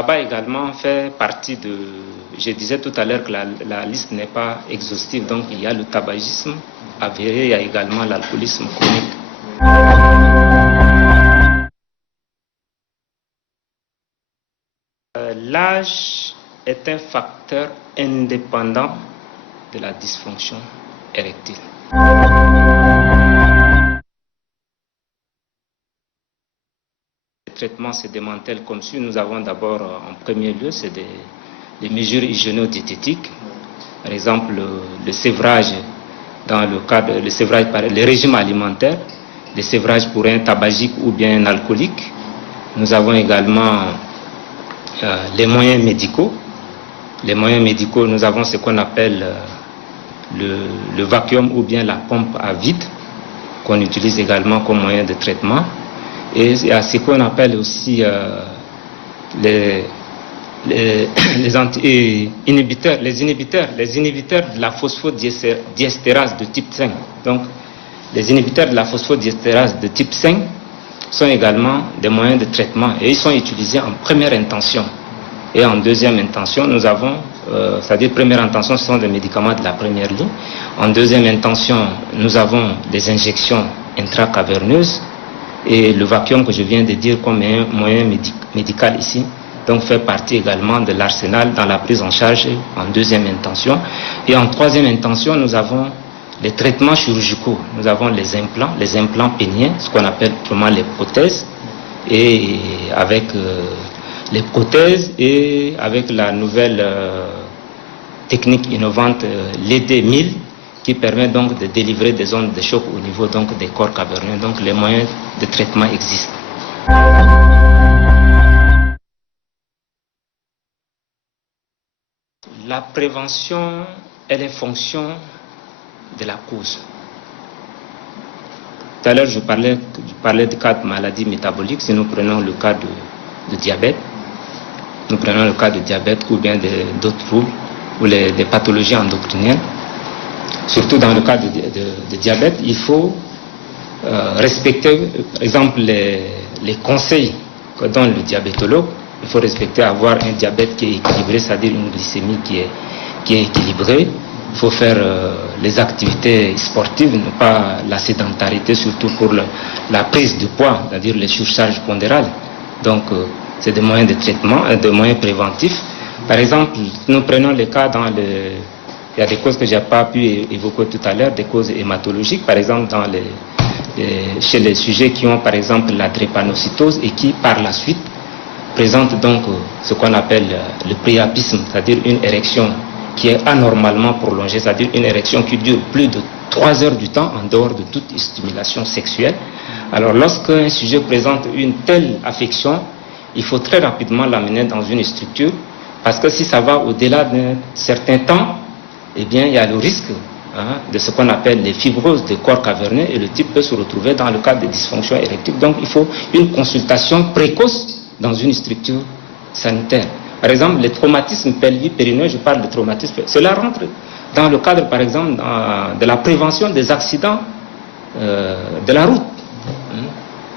tabac également fait partie de... Je disais tout à l'heure que la liste n'est pas exhaustive, donc il y a le tabagisme avéré, il y a également l'alcoolisme chronique. L'âge est un facteur indépendant de la dysfonction érectile. Le traitement se démantèle comme suit. Nous avons d'abord en premier lieu, c'est des mesures hygiéno-diététiques. Par exemple, le sévrage dans le cadre, le sévrage par le régime alimentaire, le sévrage pour un tabagique ou bien un alcoolique. Nous avons également les moyens médicaux. Les moyens médicaux, nous avons ce qu'on appelle le vacuum ou bien la pompe à vide, qu'on utilise également comme moyen de traitement. Et il y a ce qu'on appelle aussi les inhibiteurs de la phosphodiesterase de type 5. Donc, les inhibiteurs de la phosphodiesterase de type 5 sont également des moyens de traitement et ils sont utilisés en première intention. Et en deuxième intention, nous avons, c'est-à-dire première intention, ce sont des médicaments de la première ligne. En deuxième intention, nous avons des injections intracaverneuses et le vacuum que je viens de dire comme un moyen médical ici, donc fait partie également de l'arsenal dans la prise en charge en deuxième intention. Et en troisième intention, nous avons les traitements chirurgicaux. Nous avons les implants péniens, ce qu'on appelle autrement les prothèses, et avec les prothèses et avec la nouvelle technique innovante, l'ED1000, qui permet donc de délivrer des ondes de choc au niveau donc des corps caverneux. Donc les moyens de traitement existent. La prévention, elle est fonction de la cause. Tout à l'heure, je parlais de cas de maladies métaboliques. Si nous prenons le cas de diabète, nous prenons le cas de diabète ou bien d'autres troubles ou des pathologies endocriniennes. Surtout dans le cas de diabète, il faut respecter, par exemple, les conseils que donne le diabétologue. Il faut respecter, avoir un diabète qui est équilibré, c'est-à-dire une glycémie qui est équilibrée. Il faut faire les activités sportives, ne pas la sédentarité, surtout pour la prise de poids, c'est-à-dire les surcharges pondérales. Donc, c'est des moyens de traitement, des moyens préventifs. Par exemple, nous prenons les cas il y a des causes que je n'ai pas pu évoquer tout à l'heure, des causes hématologiques, par exemple chez les sujets qui ont par exemple la drépanocytose et qui par la suite présentent donc ce qu'on appelle le priapisme, c'est-à-dire une érection qui est anormalement prolongée, c'est-à-dire une érection qui dure plus de 3 heures du temps en dehors de toute stimulation sexuelle. Alors lorsqu'un sujet présente une telle affection, il faut très rapidement l'amener dans une structure, parce que si ça va au-delà d'un certain temps, eh bien, il y a le risque de ce qu'on appelle les fibroses des corps caverneux et le type peut se retrouver dans le cadre de dysfonction érectile. Donc, il faut une consultation précoce dans une structure sanitaire. Par exemple, les traumatismes pelvipérineux, je parle de traumatisme, cela rentre dans le cadre, par exemple, de la prévention des accidents de la route.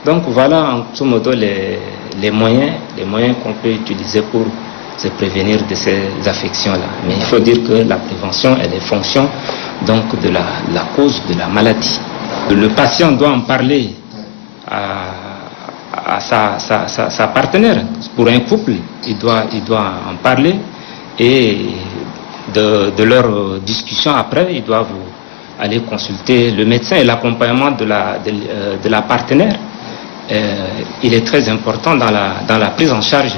Donc, voilà en tout modo les moyens qu'on peut utiliser pour se prévenir de ces affections-là. Mais il faut dire que la prévention, elle est fonction donc de la cause de la maladie. Le patient doit en parler à sa partenaire. Pour un couple, il doit en parler et de leur discussion après, ils doivent aller consulter le médecin et l'accompagnement de la partenaire. Il est très important dans la prise en charge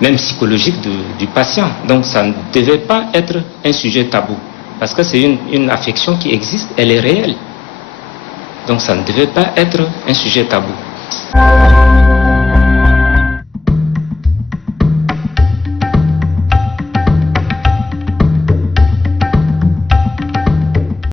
même psychologique du patient. Donc ça ne devait pas être un sujet tabou, parce que c'est une affection qui existe, elle est réelle. Donc ça ne devait pas être un sujet tabou.